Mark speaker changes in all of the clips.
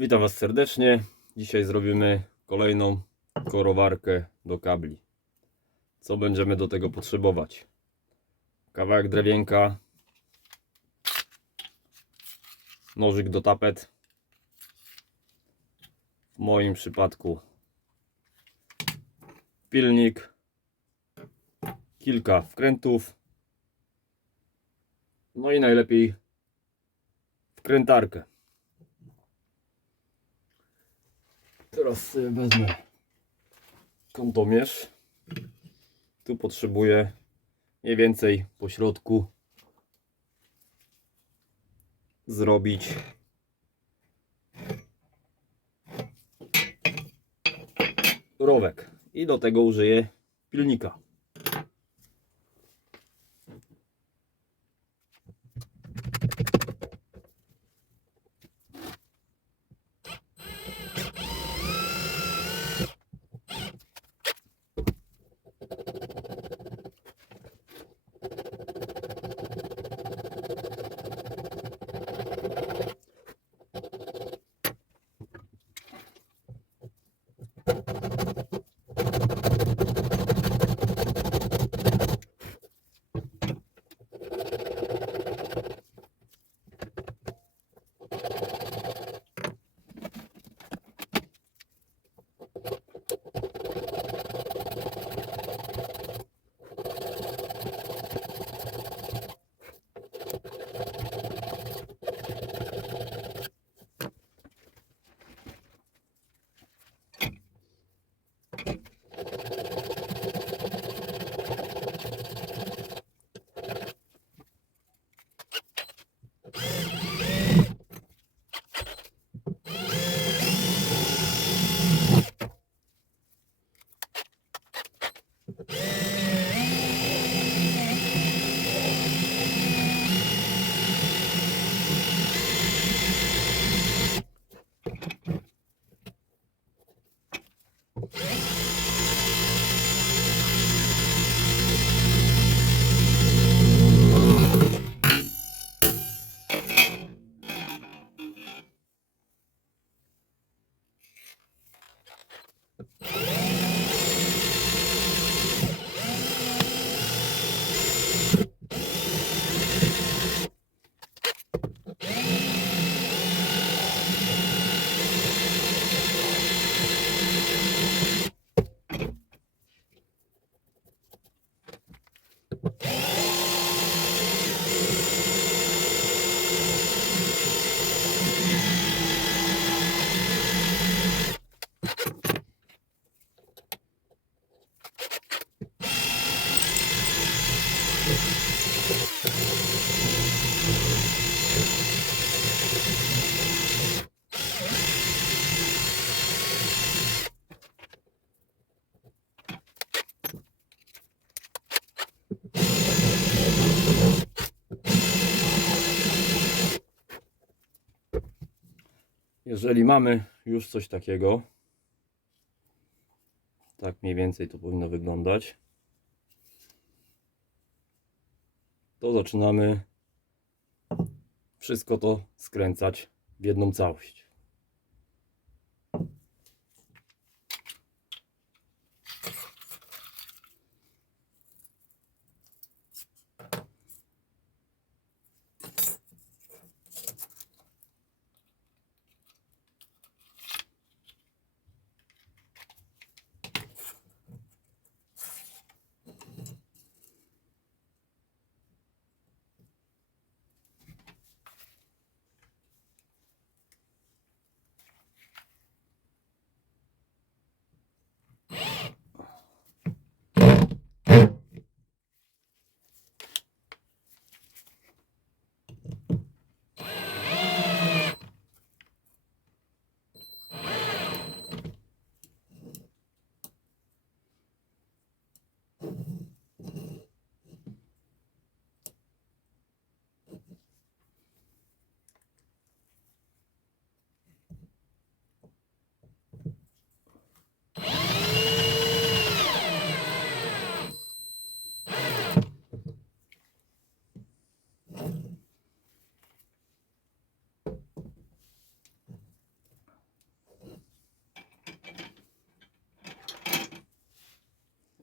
Speaker 1: Witam Was serdecznie. Dzisiaj zrobimy kolejną korowarkę do kabli. Co będziemy do tego potrzebować? Kawałek drewienka, nożyk do tapet. W moim przypadku pilnik, kilka wkrętów, no i najlepiej wkrętarkę. Teraz wezmę kątomierz. Tu potrzebuję mniej więcej po środku zrobić rowek i do tego użyję pilnika. Jeżeli mamy już coś takiego, tak mniej więcej to powinno wyglądać, to zaczynamy wszystko to skręcać w jedną całość.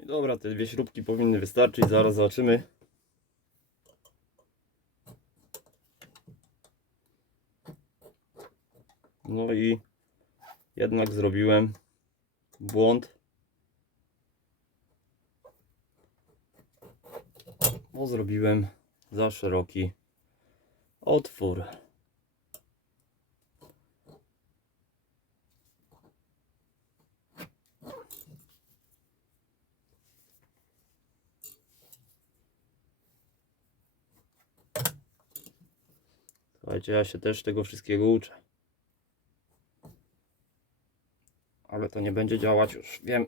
Speaker 1: Dobra, te dwie śrubki powinny wystarczyć, zaraz zobaczymy. No i jednak zrobiłem błąd. Bo zrobiłem za szeroki otwór. Słuchajcie, ja się też tego wszystkiego uczę. Ale to nie będzie działać już. Wiem,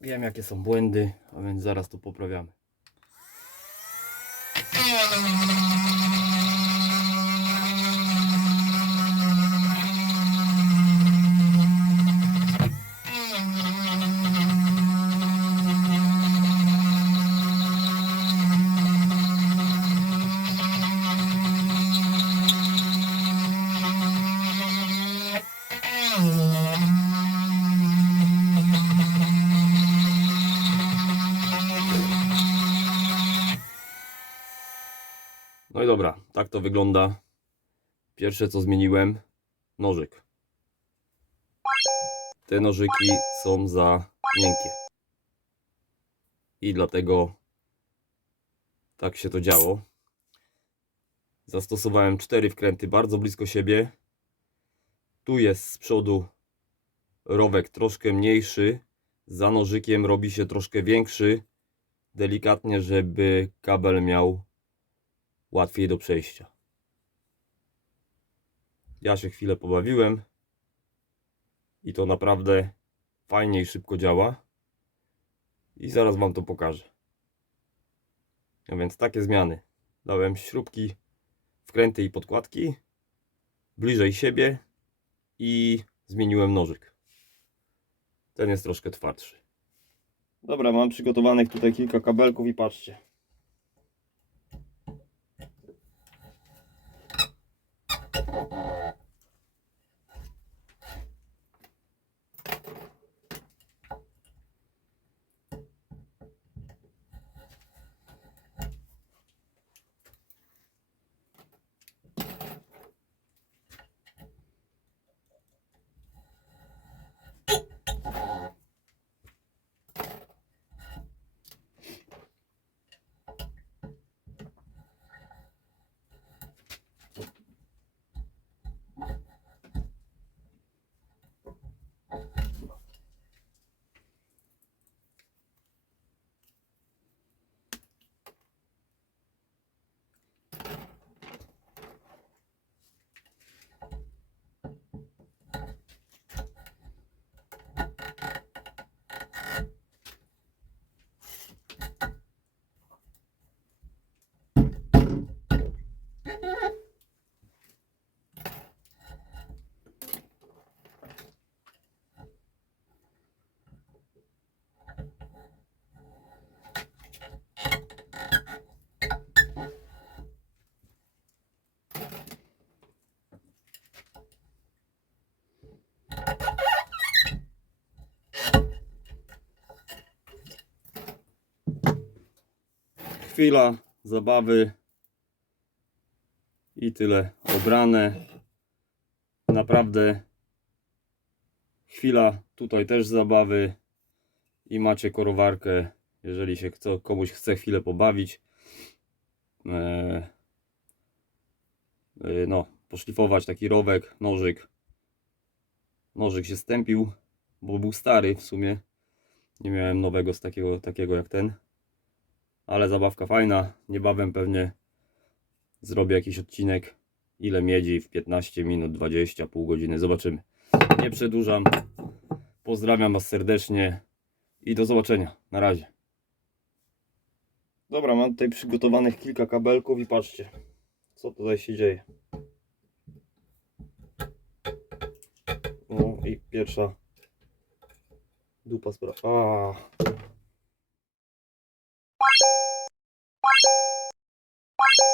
Speaker 1: wiem jakie są błędy, a więc zaraz to poprawiamy. No i dobra, tak to wygląda. Pierwsze co zmieniłem, nożyk. Te nożyki są za miękkie. I dlatego tak się to działo. Zastosowałem cztery wkręty bardzo blisko siebie. Tu jest z przodu rowek troszkę mniejszy. Za nożykiem robi się troszkę większy. Delikatnie, żeby kabel miał łatwiej do przejścia. Ja się chwilę pobawiłem i to naprawdę fajnie i szybko działa. I zaraz Wam to pokażę. A więc takie zmiany. Dałem śrubki, wkręty i podkładki bliżej siebie i zmieniłem nożyk. Ten jest troszkę twardszy. Dobra, mam przygotowanych tutaj kilka kabelków i patrzcie. Thank you. Chwila zabawy i tyle obrane. Naprawdę chwila tutaj też zabawy i macie korowarkę, jeżeli się chce, komuś chce chwilę pobawić. Eee, e, no, poszlifować taki rowek, nożyk. Nożyk się stępił, bo był stary w sumie. Nie miałem nowego z takiego, takiego jak ten ale zabawka fajna. Niebawem pewnie zrobię jakiś odcinek. Ile miedzi w 15 minut, 20, pół godziny. Zobaczymy. Nie przedłużam. Pozdrawiam Was serdecznie i do zobaczenia. Na razie. Dobra, mam tutaj przygotowanych kilka kabelków i patrzcie, co tutaj się dzieje. No i pierwsza dupa sprawa. Bye.